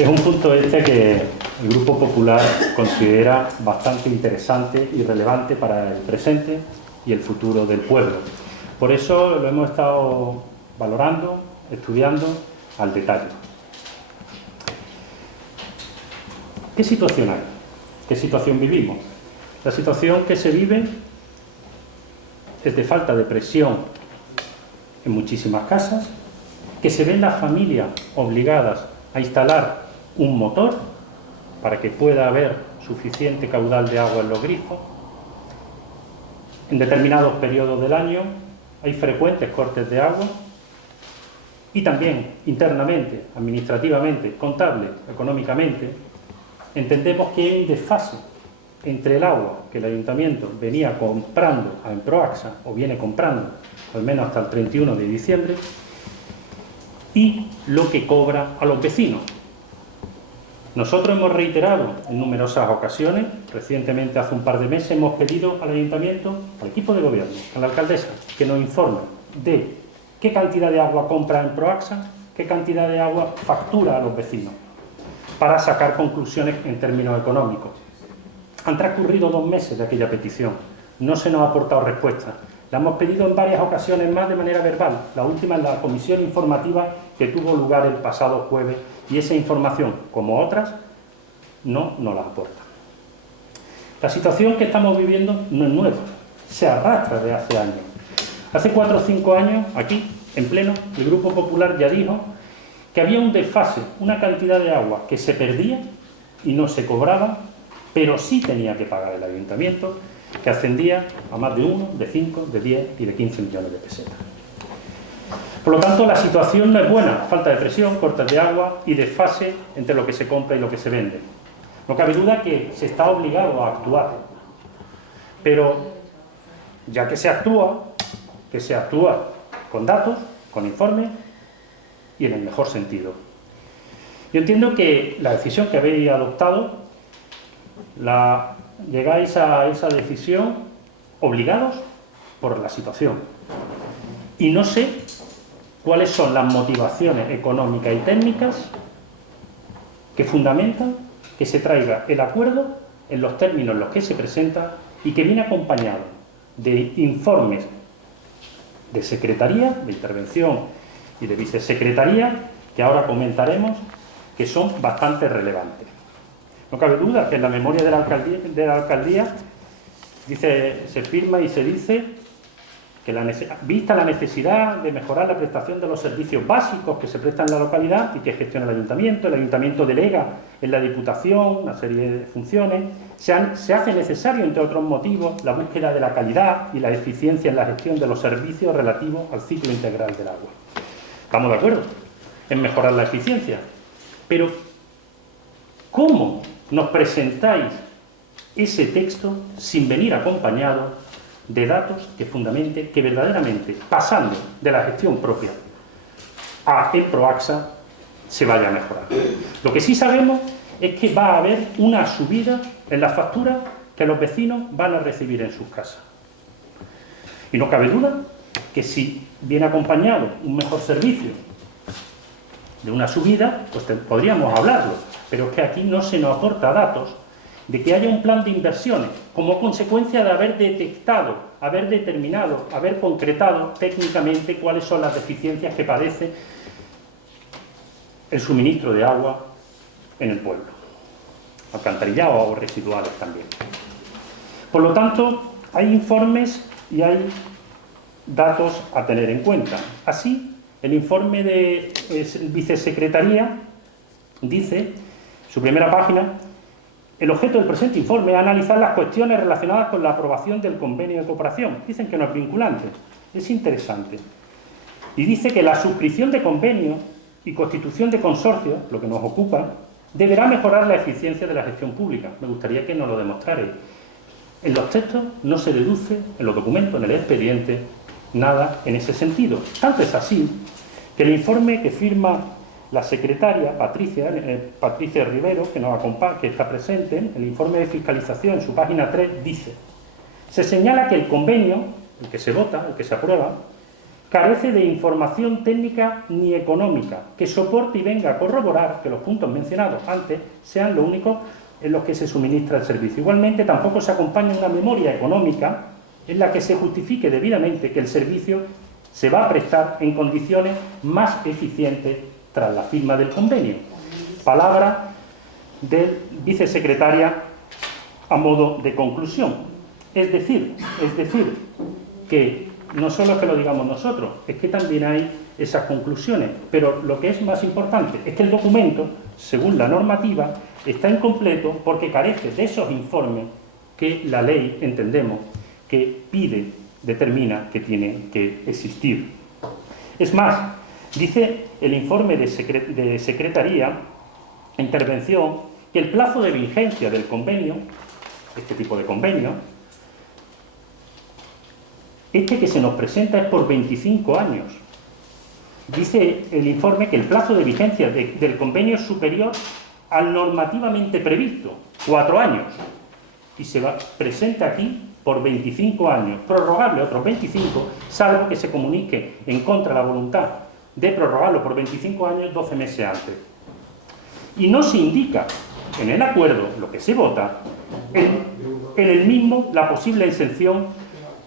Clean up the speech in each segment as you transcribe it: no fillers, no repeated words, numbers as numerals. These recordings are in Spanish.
Es un punto que el Grupo Popular considera bastante interesante y relevante para el presente y el futuro del pueblo. Por eso lo hemos estado valorando, estudiando al detalle. ¿Qué situación hay? ¿Qué situación vivimos? La situación que se vive es de falta de presión en muchísimas casas, que se ven las familias obligadas a instalar un motor para que pueda haber suficiente caudal de agua en los grifos. En determinados periodos del año hay frecuentes cortes de agua y también internamente, administrativamente, contable, económicamente, entendemos que hay un desfase entre el agua que el Ayuntamiento venía comprando a Emproaxa, o viene comprando al menos hasta el 31 de diciembre, y lo que cobra a los vecinos. Nosotros hemos reiterado en numerosas ocasiones, recientemente hace un par de meses hemos pedido al Ayuntamiento, al equipo de gobierno, a la alcaldesa, que nos informe de qué cantidad de agua compra Emproaxa, qué cantidad de agua factura a los vecinos, para sacar conclusiones en términos económicos. Han transcurrido 2 meses de aquella petición, no se nos ha aportado respuesta. La hemos pedido en varias ocasiones más de manera verbal, la última en la comisión informativa que tuvo lugar el pasado jueves, y esa información, como otras, no nos la aporta. La situación que estamos viviendo no es nueva, se arrastra de hace años. Hace 4 o 5 años, aquí, en pleno, el Grupo Popular ya dijo que había un desfase, una cantidad de agua que se perdía y no se cobraba, pero sí tenía que pagar el Ayuntamiento, que ascendía a más de 1, de 5, de 10 y de 15 millones de pesetas. Por lo tanto, la situación no es buena, falta de presión, cortes de agua y desfase entre lo que se compra y lo que se vende. No cabe duda que se está obligado a actuar, pero ya que se actúa con datos, con informes y en el mejor sentido. Yo entiendo que la decisión que habéis adoptado, llegáis a esa decisión obligados por la situación. Y no sé cuáles son las motivaciones económicas y técnicas que fundamentan que se traiga el acuerdo en los términos en los que se presenta y que viene acompañado de informes de secretaría, de intervención y de vicesecretaría, que ahora comentaremos, que son bastante relevantes. No cabe duda que en la memoria de la alcaldía se firma y se dice que vista la necesidad de mejorar la prestación de los servicios básicos que se prestan en la localidad y que gestiona el Ayuntamiento delega en la Diputación una serie de funciones, se hace necesario, entre otros motivos, la búsqueda de la calidad y la eficiencia en la gestión de los servicios relativos al ciclo integral del agua. Estamos de acuerdo en mejorar la eficiencia, pero ¿cómo nos presentáis ese texto sin venir acompañado de datos que fundamente, que verdaderamente, pasando de la gestión propia a Emproaxa, se vaya a mejorar? Lo que sí sabemos es que va a haber una subida en las facturas que los vecinos van a recibir en sus casas. Y no cabe duda que si viene acompañado un mejor servicio de una subida, pues podríamos hablarlo, pero es que aquí no se nos aporta datos de que haya un plan de inversiones como consecuencia de haber detectado, haber determinado, haber concretado técnicamente cuáles son las deficiencias que padece el suministro de agua en el pueblo, alcantarillado o aguas residuales también. Por lo tanto, hay informes y hay datos a tener en cuenta. Así, el informe de vicesecretaría dice, su primera página: el objeto del presente informe es analizar las cuestiones relacionadas con la aprobación del convenio de cooperación. Dicen que no es vinculante, es interesante. Y dice que la suscripción de convenio y constitución de consorcios, lo que nos ocupa, deberá mejorar la eficiencia de la gestión pública. Me gustaría que nos lo demostrarais. En los textos no se deduce, en los documentos, en el expediente, nada en ese sentido. Tanto es así que el informe que firma la secretaria, Patricia Rivero, que nos acompaña, que está presente, el informe de fiscalización en su página 3 dice: se señala que el convenio, el que se vota, el que se aprueba, carece de información técnica ni económica que soporte y venga a corroborar que los puntos mencionados antes sean los únicos en los que se suministra el servicio. Igualmente, tampoco se acompaña una memoria económica en la que se justifique debidamente que el servicio se va a prestar en condiciones más eficientes tras la firma del convenio. Palabra de vicesecretaria a modo de conclusión. Es decir, que no solo es que lo digamos nosotros, es que también hay esas conclusiones, pero lo que es más importante es que el documento, según la normativa, está incompleto porque carece de esos informes que la ley, entendemos, que pide, determina que tienen que existir. Es más, dice el informe de Secretaría, intervención, que el plazo de vigencia del convenio, este tipo de convenio, este que se nos presenta es por 25 años. Dice el informe que el plazo de vigencia del convenio es superior al normativamente previsto, 4 años, y se presenta aquí por 25 años, prorrogable otros 25, salvo que se comunique en contra de la voluntad de prorrogarlo por 25 años 12 meses antes. Y no se indica en el acuerdo, lo que se vota, en el mismo la posible exención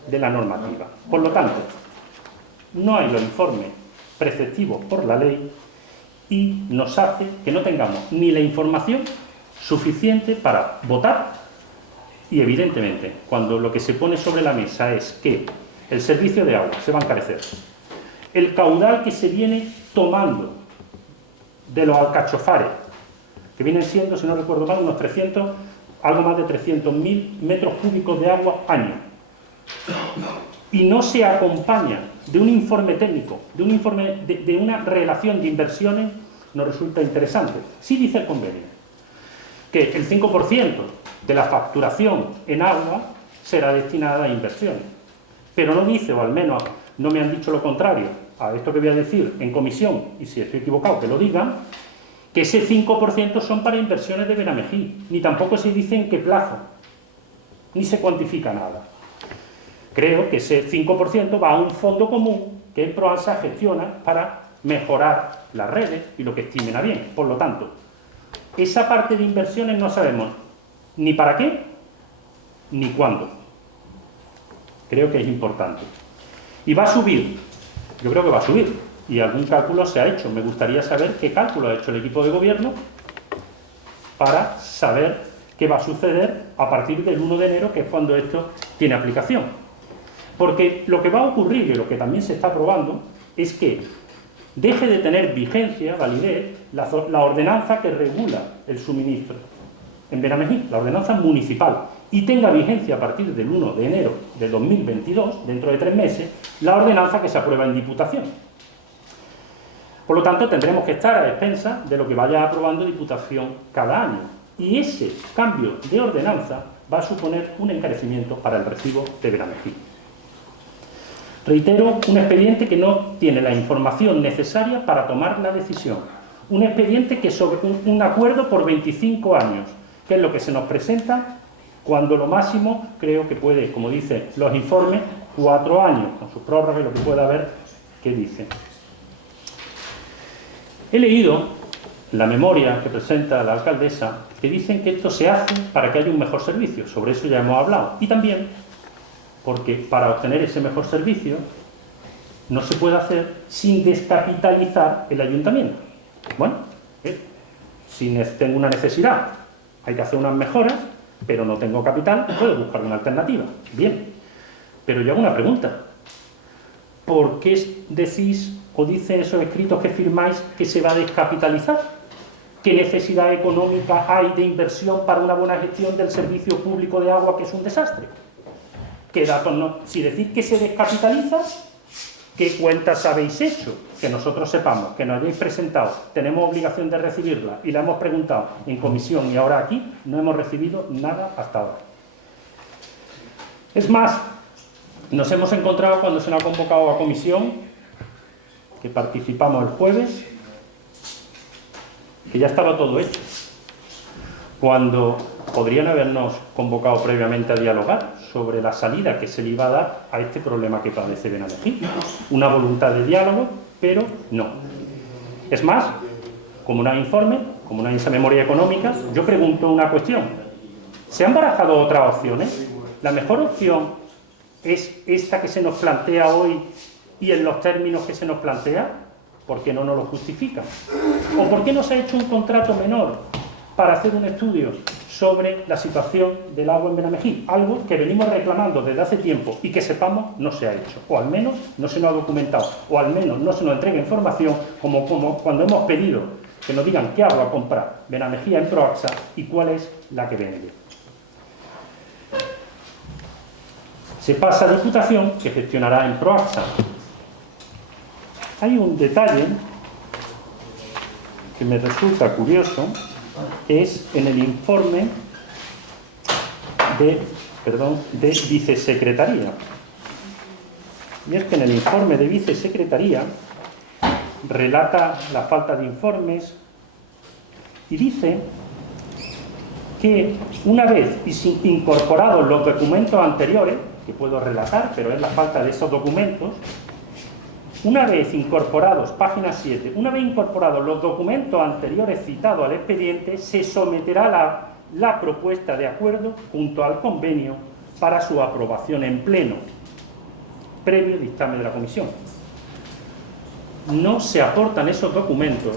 de la normativa. Por lo tanto, no hay los informes preceptivos por la ley y nos hace que no tengamos ni la información suficiente para votar y, evidentemente, cuando lo que se pone sobre la mesa es que el servicio de agua se va a encarecer, el caudal que se viene tomando de los alcachofares, que vienen siendo, si no recuerdo mal, unos 300, algo más de 300.000 metros cúbicos de agua año, y no se acompaña de un informe técnico, de un informe de una relación de inversiones, nos resulta interesante. Sí dice el convenio que el 5% de la facturación en agua será destinada a inversiones, pero no dice, o al menos no me han dicho lo contrario a esto que voy a decir en comisión, y si estoy equivocado que lo digan, que ese 5% son para inversiones de Benamejí, ni tampoco se dice en qué plazo, ni se cuantifica nada. Creo que ese 5% va a un fondo común que Proansa gestiona para mejorar las redes y lo que estimen a bien. Por lo tanto, esa parte de inversiones no sabemos ni para qué ni cuándo. Creo que es importante. Y va a subir, yo creo que va a subir, y algún cálculo se ha hecho. Me gustaría saber qué cálculo ha hecho el equipo de gobierno para saber qué va a suceder a partir del 1 de enero, que es cuando esto tiene aplicación. Porque lo que va a ocurrir, y lo que también se está aprobando, es que deje de tener vigencia, validez, la ordenanza que regula el suministro en Benamejí, la ordenanza municipal, y tenga vigencia a partir del 1 de enero de 2022, dentro de 3 meses, la ordenanza que se aprueba en Diputación. Por lo tanto, tendremos que estar a expensas de lo que vaya aprobando Diputación cada año. Y ese cambio de ordenanza va a suponer un encarecimiento para el recibo de Benamejí. Reitero, un expediente que no tiene la información necesaria para tomar la decisión. Un expediente que sobre un acuerdo por 25 años, que es lo que se nos presenta, cuando lo máximo creo que puede, como dicen los informes, 4 años, con sus prórrogas y lo que pueda haber, que dice. He leído la memoria que presenta la alcaldesa, que dicen que esto se hace para que haya un mejor servicio. Sobre eso ya hemos hablado. Y también porque para obtener ese mejor servicio no se puede hacer sin descapitalizar el ayuntamiento. Bueno, si tengo una necesidad, hay que hacer unas mejoras, pero no tengo capital, puedo buscar una alternativa. Bien, pero yo hago una pregunta. ¿Por qué decís o dicen esos escritos que firmáis que se va a descapitalizar? ¿Qué necesidad económica hay de inversión para una buena gestión del servicio público de agua, que es un desastre? ¿Qué datos no? Si decís que se descapitaliza, ¿qué cuentas habéis hecho? Que nosotros sepamos, que nos hayáis presentado, tenemos obligación de recibirla y la hemos preguntado en comisión y ahora aquí, no hemos recibido nada hasta ahora. Es más, nos hemos encontrado cuando se nos ha convocado a comisión, que participamos el jueves, que ya estaba todo hecho. Cuando podrían habernos convocado previamente a dialogar sobre la salida que se le iba a dar a este problema que padece Benamejí. Una voluntad de diálogo, pero no. Es más, como no hay informe, como no hay esa memoria económica, yo pregunto una cuestión. ¿Se han barajado otras opciones? ¿La mejor opción es esta que se nos plantea hoy y en los términos que se nos plantea? ¿Por qué no nos lo justifican? ¿O por qué no se ha hecho un contrato menor para hacer un estudio sobre la situación del agua en Benamejí? Algo que venimos reclamando desde hace tiempo y que sepamos no se ha hecho, o al menos no se nos ha documentado, o al menos no se nos entrega información como cuando hemos pedido que nos digan qué agua comprar Benamejí en Proaxa y cuál es la que vende. Se pasa a Diputación, que gestionará en Proaxa. Hay un detalle que me resulta curioso, que es en el informe de vicesecretaría. Y es que en el informe de vicesecretaría relata la falta de informes y dice que una vez incorporados los documentos anteriores, que puedo relatar, pero es la falta de esos documentos, una vez incorporados, página 7, una vez incorporados los documentos anteriores citados al expediente, se someterá la propuesta de acuerdo junto al convenio para su aprobación en pleno, previo dictamen de la comisión. No se aportan esos documentos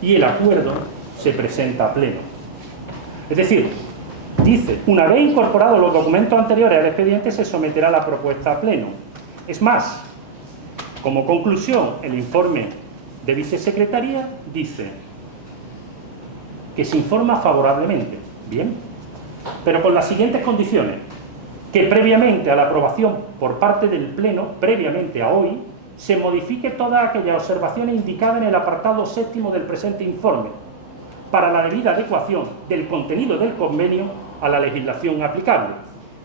y el acuerdo se presenta a pleno. Es decir, dice, una vez incorporados los documentos anteriores al expediente, se someterá la propuesta a pleno. Es más, como conclusión, el informe de vicesecretaría dice que se informa favorablemente, bien, pero con las siguientes condiciones: que previamente a la aprobación por parte del Pleno, previamente a hoy, se modifique todas aquellas observaciones indicadas en el apartado 7º del presente informe, para la debida adecuación del contenido del convenio a la legislación aplicable.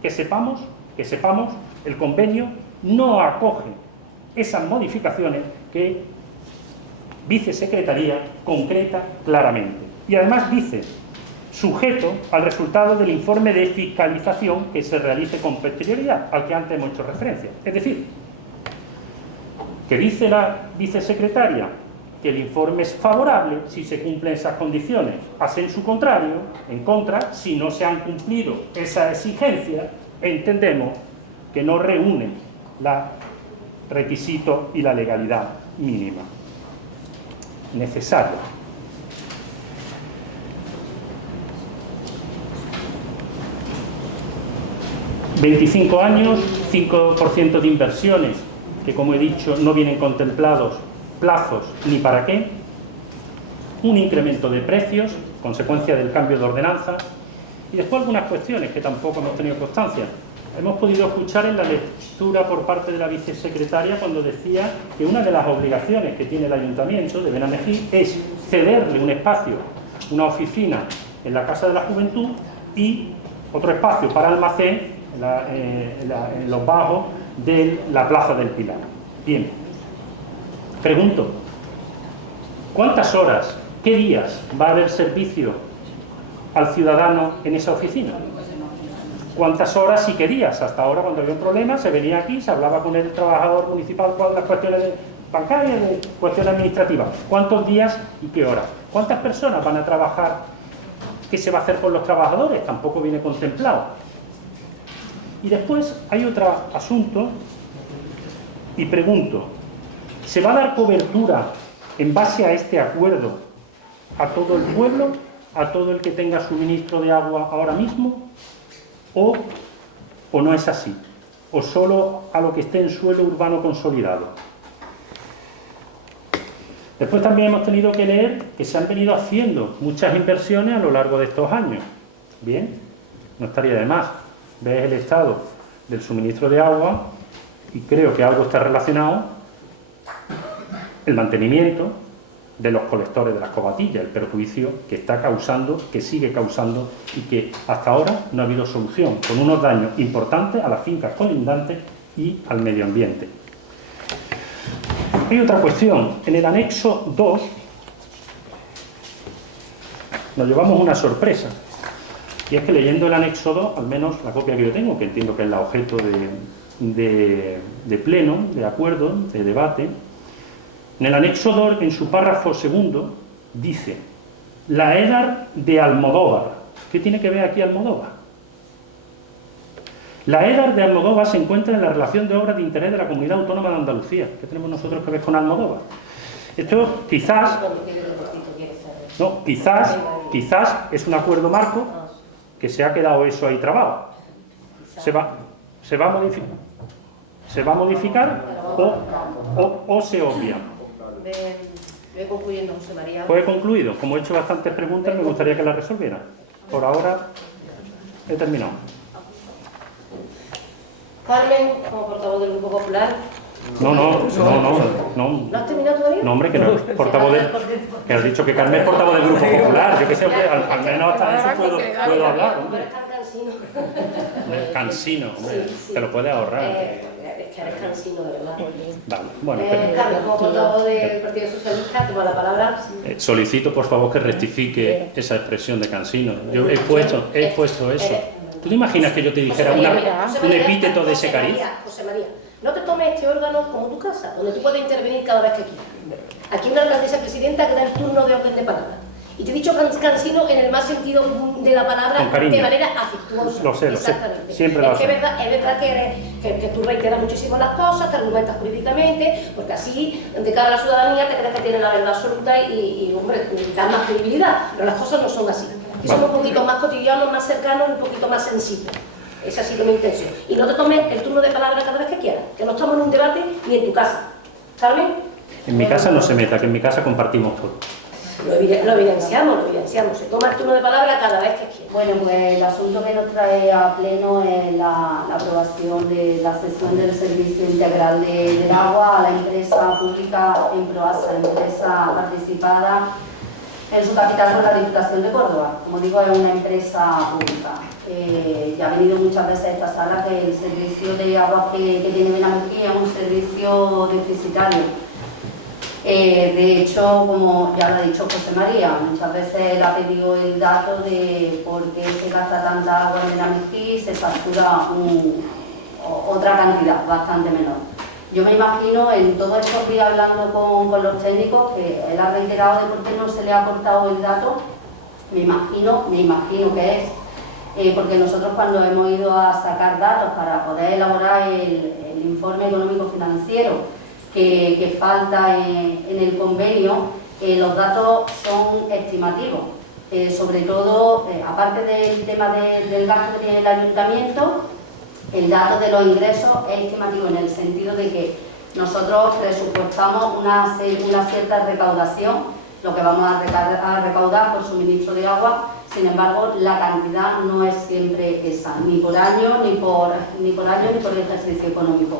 Que sepamos, el convenio no acoge esas modificaciones que vicesecretaría concreta claramente. Y además dice, sujeto al resultado del informe de fiscalización que se realice con posterioridad, al que antes hemos hecho referencia. Es decir, que dice la vicesecretaria que el informe es favorable si se cumplen esas condiciones. Hace en su contrario, en contra, si no se han cumplido esas exigencias, entendemos que no reúnen la requisito y la legalidad mínima necesaria. ...25 años, 5% de inversiones, que como he dicho no vienen contemplados plazos ni para qué, un incremento de precios, consecuencia del cambio de ordenanza, y después algunas cuestiones que tampoco hemos tenido constancia. Hemos podido escuchar en la lectura por parte de la vicesecretaria cuando decía que una de las obligaciones que tiene el Ayuntamiento de Benamejí es cederle un espacio, una oficina en la Casa de la Juventud y otro espacio para almacén en los bajos de la Plaza del Pilar. Bien, pregunto, ¿cuántas horas, qué días va a haber servicio al ciudadano en esa oficina? ¿Cuántas horas y qué días? Hasta ahora, cuando había un problema, se venía aquí, se hablaba con el trabajador municipal con las cuestiones bancarias, de cuestiones administrativas. ¿Cuántos días y qué horas? ¿Cuántas personas van a trabajar? ¿Qué se va a hacer con los trabajadores? Tampoco viene contemplado. Y después hay otro asunto, y pregunto, ¿se va a dar cobertura en base a este acuerdo a todo el pueblo, a todo el que tenga suministro de agua ahora mismo? ¿O no es así? ¿O solo a lo que esté en suelo urbano consolidado? Después también hemos tenido que leer que se han venido haciendo muchas inversiones a lo largo de estos años. Bien, no estaría de más. Ves el estado del suministro de agua y creo que algo está relacionado el mantenimiento de los colectores de las cobatillas, el perjuicio que está causando, que sigue causando y que hasta ahora no ha habido solución, con unos daños importantes a las fincas colindantes y al medio ambiente. Hay otra cuestión. En el anexo 2 nos llevamos una sorpresa. Y es que leyendo el anexo 2, al menos la copia que yo tengo, que entiendo que es la objeto de pleno, de acuerdo, de debate, en el anexo 2, en su párrafo segundo, dice: la EDAR de Almodóvar. ¿Qué tiene que ver aquí Almodóvar? La EDAR de Almodóvar se encuentra en la relación de obras de interés de la Comunidad Autónoma de Andalucía. ¿Qué tenemos nosotros que ver con Almodóvar? Esto quizás... No, quizás es un acuerdo marco que se ha quedado eso ahí trabado. Se va a modificar o se obvia. Voy concluyendo, José María. Pues he concluido. Como he hecho bastantes preguntas, me gustaría que las resolviera. Por ahora he terminado. Carmen, como portavoz del Grupo Popular. No. ¿No has terminado todavía? No, hombre, que no es portavoz del... Que has dicho que Carmen es portavoz del Grupo Popular. Yo que sé, hombre, al menos hasta eso puedo hablar, hombre. Eres tan cansino. Cansino, hombre. Sí. Te lo puedes ahorrar. Es que eres cansino, de verdad. Vale, bueno. Carmen, como portavoz del Partido Socialista, toma la palabra. Solicito, por favor, que rectifique esa expresión de cansino. Yo he puesto eso. ¿Tú te imaginas que yo te dijera un epíteto de ese cariz? José María, no te tomes este órgano como tu casa, donde tú puedes intervenir cada vez que quieras. Aquí una alcaldesa presidenta que da el turno de orden de palabra. Y te he dicho cansino en el más sentido de la palabra, de manera afectuosa. Lo sé. Exactamente. Siempre lo sé. Es verdad que tú reiteras muchísimo las cosas, te argumentas jurídicamente, porque así, de cara a la ciudadanía, te crees que tienes la verdad absoluta y hombre, das más credibilidad. Pero las cosas no son así. Y somos un poquito más cotidianos, más cercanos y un poquito más sensibles. Esa ha sido mi intención. Y no te tomes el turno de palabra cada vez que quieras, que no estamos en un debate ni en tu casa. ¿Carmen? En mi casa no se meta, que en mi casa compartimos todo. Lo evidenciamos. Se toma el turno de palabra cada vez que quiera. Bueno, pues el asunto que nos trae a pleno es la aprobación de la cesión del servicio integral del agua a la empresa pública Emproasa, empresa participada en su capital por la Diputación de Córdoba. Como digo, es una empresa pública. Ya ha venido muchas veces a esta sala que el servicio de agua que tiene Benamují es un servicio deficitario. De hecho, como ya lo ha dicho José María, muchas veces él ha pedido el dato de por qué se gasta tanta agua en Benamují y se factura otra cantidad bastante menor. Yo me imagino, en todos estos días hablando con los técnicos, que él ha reiterado de por qué no se le ha cortado el dato. Me imagino que es porque nosotros cuando hemos ido a sacar datos para poder elaborar el informe económico financiero que falta en el convenio, los datos son estimativos. Sobre todo, aparte del tema del gasto que tiene el ayuntamiento, el dato de los ingresos es estimativo en el sentido de que nosotros presupuestamos una cierta recaudación, lo que vamos a recaudar por suministro de agua. Sin embargo, la cantidad no es siempre esa, ni por año ni por ejercicio económico.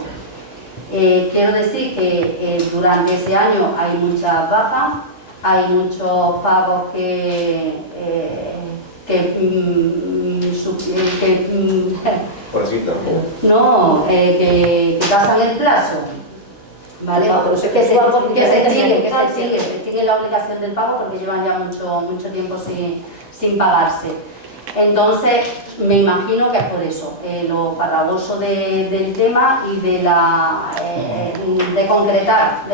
Quiero decir que durante ese año hay muchas bajas, hay muchos pagos que pasan el plazo, ¿vale? Que se extingue la obligación del pago porque llevan ya mucho tiempo sin pagarse. Entonces, me imagino que es por eso, lo farragoso del tema y de concretar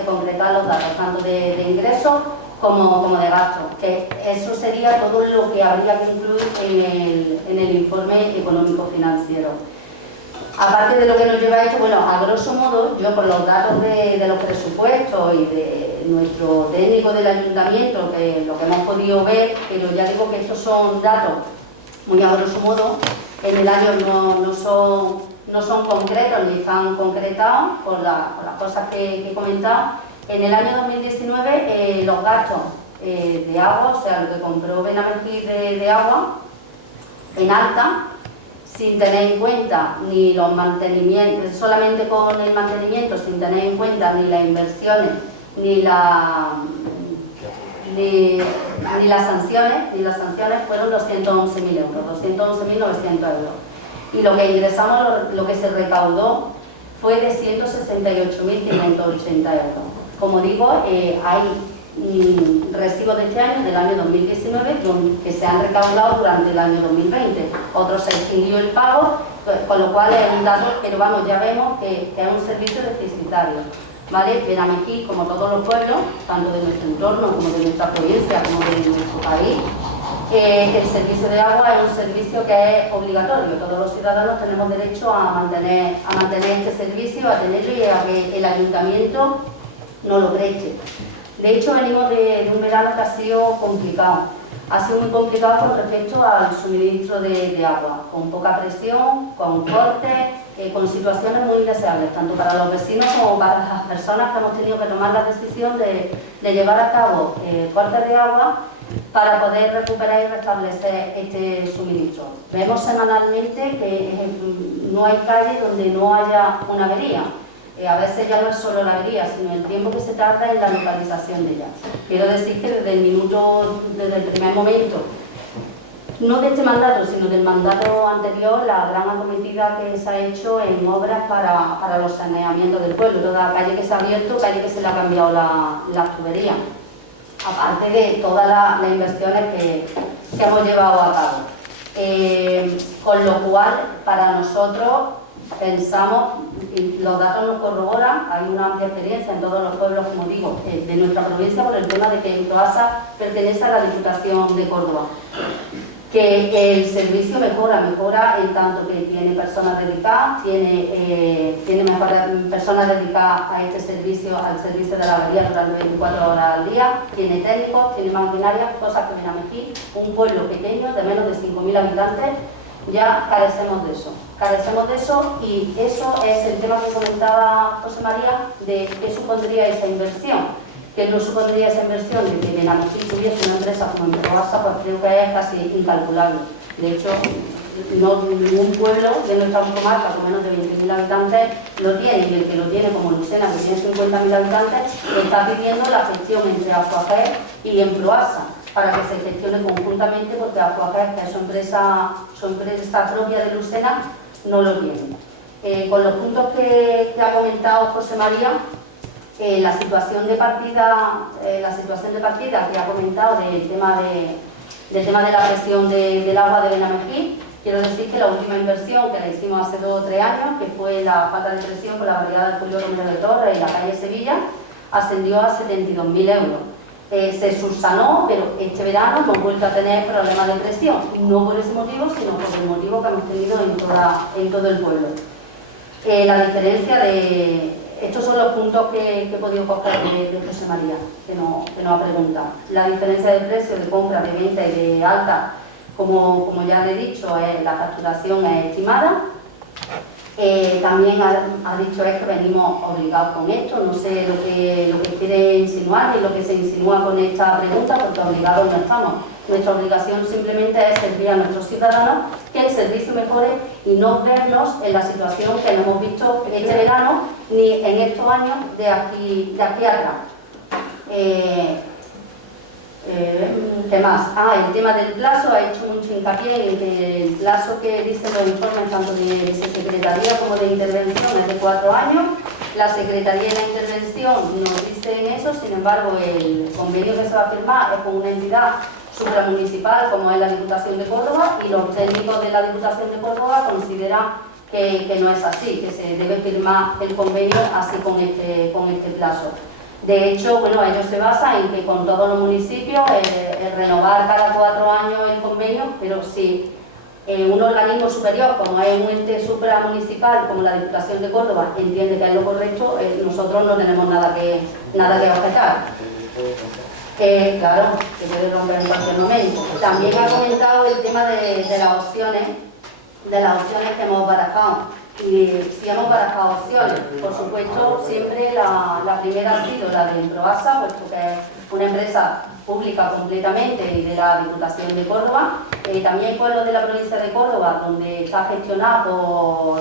los datos, tanto de ingresos como de gastos. Que eso sería todo lo que habría que incluir en el informe económico-financiero. Aparte de lo que nos lleva esto, bueno, a grosso modo, yo con los datos de los presupuestos y de nuestro técnico del ayuntamiento, que lo que hemos podido ver, pero ya digo que estos son datos muy a grosso modo, en el año no son concretos ni están concretados por las cosas que he comentado. En el año 2019 los gastos de agua, o sea, lo que compró Benamují de agua en alta, sin tener en cuenta ni los mantenimientos, solamente con el mantenimiento, sin tener en cuenta ni las inversiones, ni las sanciones fueron 211.000 euros, 211.900 euros. Y lo que ingresamos, lo que se recaudó fue de 168.580 euros. Como digo, hay recibos de este año, del año 2019, que se han recaudado durante el año 2020. Otros se extinguió el pago, con lo cual es un dato, pero vamos, ya vemos que es un servicio deficitario. ¿Vale? Benamejís, como todos los pueblos, tanto de nuestro entorno como de nuestra provincia, como de nuestro país, el servicio de agua es un servicio que es obligatorio. Todos los ciudadanos tenemos derecho a mantener este servicio, a tenerlo y a que el ayuntamiento nos lo preste. De hecho, venimos de un verano que ha sido complicado. Ha sido muy complicado con respecto al suministro de agua, con poca presión, con cortes, con situaciones muy indeseables, tanto para los vecinos como para las personas que hemos tenido que tomar la decisión de llevar a cabo cortes de agua para poder recuperar y restablecer este suministro. Vemos semanalmente que no hay calle donde no haya una avería. A veces ya no es solo la avería, sino el tiempo que se tarda en la localización de ella. Quiero decir que desde el primer momento, no de este mandato, sino del mandato anterior, la gran acometida que se ha hecho en obras para los saneamientos del pueblo. Toda calle que se ha abierto, calle que se le ha cambiado las tuberías. Aparte de todas las inversiones que hemos llevado a cabo. Con lo cual, para nosotros, pensamos, y los datos nos corroboran, hay una amplia experiencia en todos los pueblos, como digo, de nuestra provincia, por el tema de que Proasa pertenece a la Diputación de Córdoba. Que el servicio mejora en tanto que tiene personas dedicadas, tiene personas dedicadas a este servicio, al servicio de la avería durante 24 horas al día, tiene técnicos, tiene maquinaria, cosas que Benamejís, un pueblo pequeño de menos de 5.000 habitantes, ya carecemos de eso. Carecemos de eso y eso es el tema que comentaba José María, de qué supondría esa inversión. Que no supondría esa inversión de que Benamejís tuviese una empresa como Proasa, pues creo que es casi incalculable. De hecho, ningún pueblo de nuestra comarca con menos de 20.000 habitantes lo tiene, y el que lo tiene, como Lucena, que tiene 50.000 habitantes, está pidiendo la gestión entre Acuajer y Proasa, para que se gestione conjuntamente, porque Acuajer, que es su empresa propia de Lucena, no lo tiene. Con los puntos que ha comentado José María, la situación de partida que ha comentado del tema de la presión del agua de Benamejís, quiero decir que la última inversión que la hicimos hace 2 o 3 años, que fue la falta de presión con la barriada del Julio Romero de Torres y la calle Sevilla, ascendió a 72.000 euros. Se subsanó, pero este verano hemos vuelto a tener problemas de presión, no por ese motivo, sino por el motivo que hemos tenido en todo el pueblo. La diferencia de... Estos son los puntos que he podido coger de José María, que nos ha preguntado. La diferencia de precio de compra, de venta y de alta, como ya le he dicho, la facturación es estimada. También ha dicho que venimos obligados con esto, no sé lo que quiere insinuar ni lo que se insinúa con esta pregunta, porque obligados no estamos. Nuestra obligación simplemente es servir a nuestros ciudadanos, que el servicio mejore y no vernos en la situación que no hemos visto este verano ni en estos años de aquí atrás. ¿Qué más? El tema del plazo, ha hecho mucho hincapié en que el plazo que dicen los informes tanto de secretaría como de intervención es de 4 años. La secretaría y la intervención nos dicen eso, sin embargo el convenio que se va a firmar es con una entidad supramunicipal como es la Diputación de Córdoba, y los técnicos de la Diputación de Córdoba consideran que no es así, que se debe firmar el convenio así con este plazo. De hecho, bueno, ellos se basan en que con todos los municipios renovar cada 4 años el convenio, pero si un organismo superior, como es un ente supramunicipal, como la Diputación de Córdoba, entiende que es lo correcto, nosotros no tenemos nada que objetar. Claro, que puede romper en cualquier momento. También ha comentado el tema de las opciones que hemos barajado. Y si hemos barajado opciones, por supuesto, siempre la primera ha sido la de Proasa, puesto que es una empresa pública completamente y de la Diputación de Córdoba. También pueblos de la provincia de Córdoba, donde está gestionada por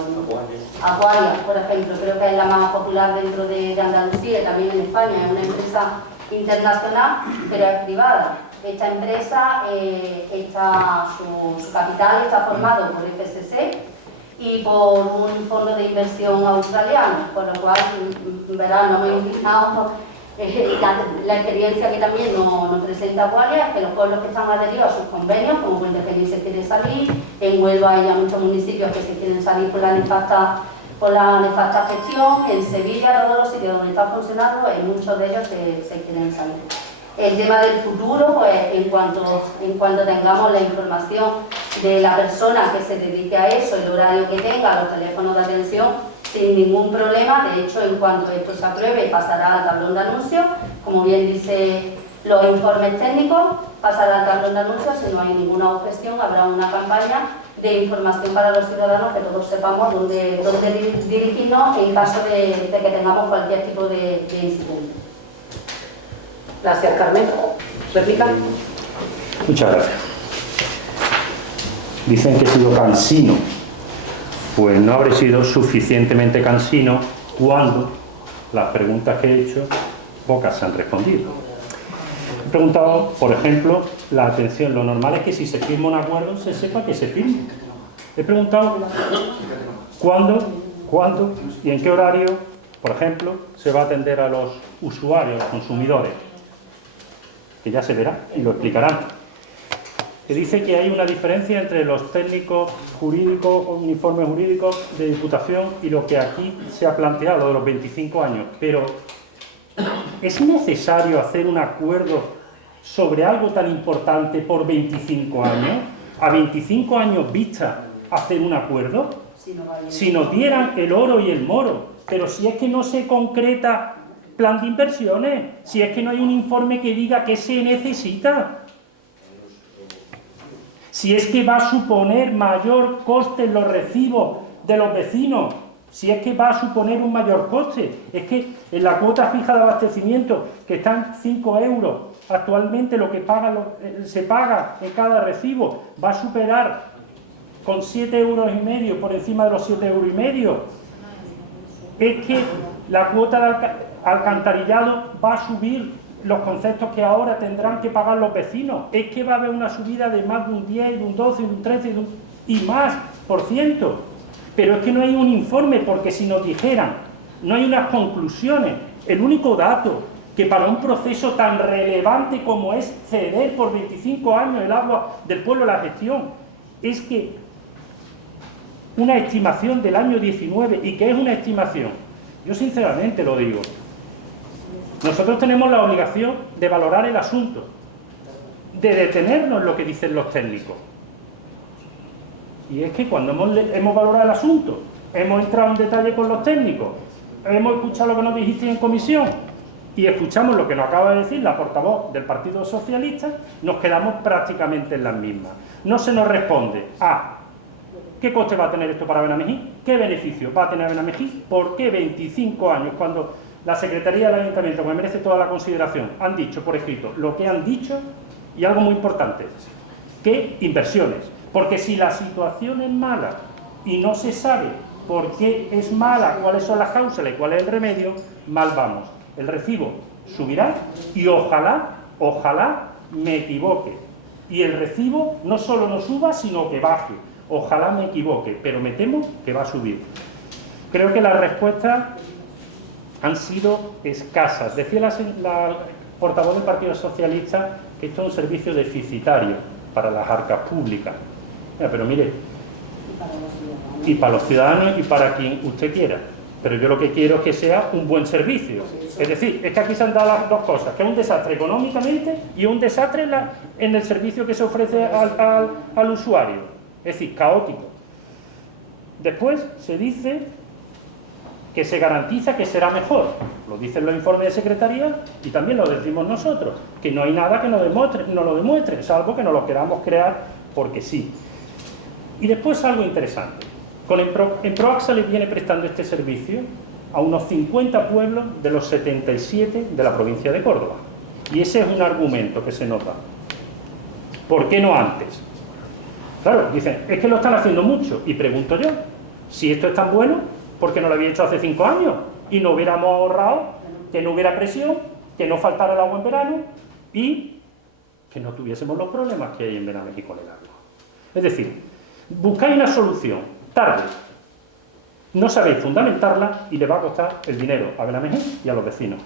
Aquarius, por ejemplo, creo que es la más popular dentro de Andalucía y también en España, es una empresa internacional, pero es privada. Esta empresa, su capital está formado por FSC y por un fondo de inversión australiano, con lo cual, verán, no me he inclinado La experiencia que también nos presenta Gualia es que los pueblos que están adheridos a sus convenios, como Puente Genil se quiere salir, en Huelva hay ya muchos municipios que se quieren salir por la nefasta gestión, en Sevilla, todos los sitios donde está funcionando, en muchos de ellos se quieren salir. El tema del futuro, pues en cuanto tengamos la información de la persona que se dedique a eso, el horario que tenga, los teléfonos de atención, sin ningún problema. De hecho, en cuanto esto se apruebe, pasará al tablón de anuncios, como bien dice los informes técnicos, pasará al tablón de anuncios. Si no hay ninguna objeción, habrá una campaña de información para los ciudadanos, que todos sepamos dónde dirigirnos en caso de que tengamos cualquier tipo de incidente. Gracias, Carmen. ¿Réplica? Muchas gracias. Dicen que he sido cansino. Pues no habré sido suficientemente cansino cuando las preguntas que he hecho, pocas se han respondido. He preguntado, por ejemplo, la atención. Lo normal es que si se firma un acuerdo, se sepa que se firma. He preguntado cuándo y en qué horario, por ejemplo, se va a atender a los usuarios, a los consumidores. Que ya se verá y lo explicarán. Que dice que hay una diferencia entre los técnicos jurídicos o informes jurídicos de Diputación y lo que aquí se ha planteado, de los 25 años. Pero, ¿es necesario hacer un acuerdo sobre algo tan importante por 25 años? ¿A 25 años vista hacer un acuerdo? Si nos dieran el oro y el moro, pero si es que no se concreta plan de inversiones, si es que no hay un informe que diga qué se necesita, si es que va a suponer mayor coste en los recibos de los vecinos, si es que va a suponer un mayor coste, es que en la cuota fija de abastecimiento, que está en 5 euros, actualmente lo que se paga en cada recibo va a superar con 7,5 euros por encima de los 7,5 euros. Es que la cuota de alcantarillado va a subir los conceptos que ahora tendrán que pagar los vecinos. Es que va a haber una subida de más de un 10, de un 12, de un 13 y más por ciento. Pero es que no hay un informe, porque si nos dijeran, no hay unas conclusiones. El único dato que para un proceso tan relevante como es ceder por 25 años el agua del pueblo a la gestión, es que una estimación del año 19, y que es una estimación, yo sinceramente lo digo, nosotros tenemos la obligación de valorar el asunto, de detenernos en lo que dicen los técnicos. Y es que cuando hemos valorado el asunto, hemos entrado en detalle con los técnicos, hemos escuchado lo que nos dijiste en comisión y escuchamos lo que nos acaba de decir la portavoz del Partido Socialista, nos quedamos prácticamente en las mismas. No se nos responde a ¿qué coste va a tener esto para Benamejí? ¿Qué beneficio va a tener Benamejí? ¿Por qué 25 años cuando la Secretaría del Ayuntamiento, que me merece toda la consideración, han dicho por escrito lo que han dicho? Y algo muy importante, que inversiones. Porque si la situación es mala y no se sabe por qué es mala, cuáles son las causas y cuál es el remedio, mal vamos. El recibo subirá y ojalá me equivoque. Y el recibo no solo no suba, sino que baje. Ojalá me equivoque, pero me temo que va a subir. Creo que las respuestas han sido escasas. Decía la portavoz del Partido Socialista que esto es un servicio deficitario para las arcas públicas. Mira, pero mire, y para los ciudadanos y para quien usted quiera. Pero yo lo que quiero es que sea un buen servicio. Es decir, es que aquí se han dado las dos cosas, que es un desastre económicamente y un desastre en el servicio que se ofrece al usuario. Es decir, caótico. Después se dice que se garantiza que será mejor. Lo dicen los informes de secretaría y también lo decimos nosotros, que no hay nada que no lo demuestre, salvo que no lo queramos crear porque sí. Y después algo interesante. En Proaxa le viene prestando este servicio a unos 50 pueblos de los 77 de la provincia de Córdoba. Y ese es un argumento que se nota. ¿Por qué no antes? Claro, dicen, es que lo están haciendo mucho. Y pregunto yo, si esto es tan bueno, ¿por qué no lo había hecho hace 5 años? Y no hubiéramos ahorrado, que no hubiera presión, que no faltara el agua en verano y que no tuviésemos los problemas que hay en Benamejí con el agua. Es decir, buscáis una solución tarde, no sabéis fundamentarla y le va a costar el dinero a Benamejí y a los vecinos.